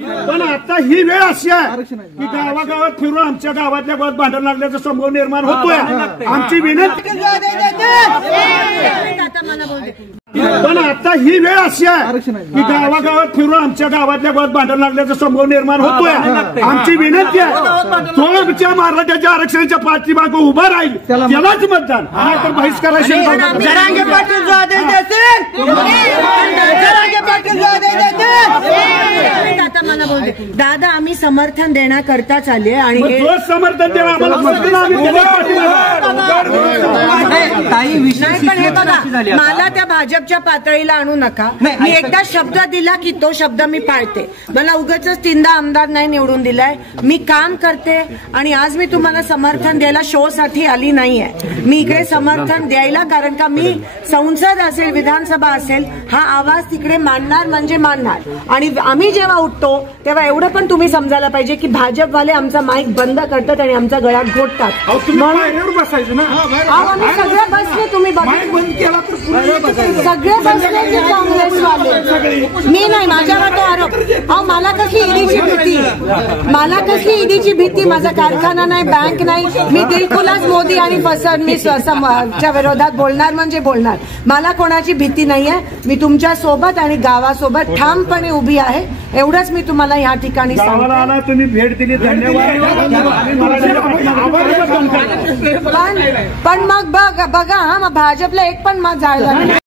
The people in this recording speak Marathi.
पण आता ही वेळ अशी आहे की गावागावात फिरून आमच्या गावातल्या गावात भांडण लागल्याचा संभव निर्माण होतोय। आमची विनंती पण आता ही वेळ अशी आहे की गावागावात फिरून आमच्या गावातल्या गावात भांडण लागल्याचा संभव निर्माण होतोय। आमची विनंती आहे तो मराठ्याच्या आरक्षणाच्या पाठीमागे उभा राहील त्यालाच मतदान, नाहीतर बहिष्काराशी दादा आम्ही समर्थन देण्याकरता चालले आणि समर्थन देणं आम्हाला मला त्या भाजपच्या पातळीला आणू नका। मी एकदा शब्द दिला की तो शब्द मी पाळते। मला उगाच तीनदा आमदार नाही निवडून दिलाय, मी काम करते आणि आज मी तुम्हाला समर्थन द्यायला शो साठी आली नाहीये। मी इकडे समर्थन द्यायला कारण का मी संसद असेल विधानसभा असेल हा आवाज तिकडे मानणार म्हणजे मानणार। आणि आम्ही जेव्हा उठतो तेव्हा एवढं पण तुम्ही समजायला पाहिजे की भाजपवाले आमचा माईक बंद करतात आणि आमच्या गळ्यात घोटतात। बसायचं ना आम्ही सगळे बसले, तुम्ही बंद केला तर सगळे बसले की काँग्रेसवाले। मी नाही, माझ्यावर तो आरोप। अहो मला कसली ईडीची भीती, मला कसली ईडीची भीती? माझा कारखाना नाही, बँक नाही, मी दिलखुलास मोदी आणि फडणवीसच्या विरोधात बोलणार म्हणजे बोलणार। मला कोणाची भीती नाहीये, मी तुमच्या सोबत आणि गावासोबत ठामपणे उभी आहे, एवढंच मी तुम्हाला या ठिकाणी सांगते। तुम्ही भेट दिली धन्यवाद। पण मग बघा हा भाजपला एक पण मत जायला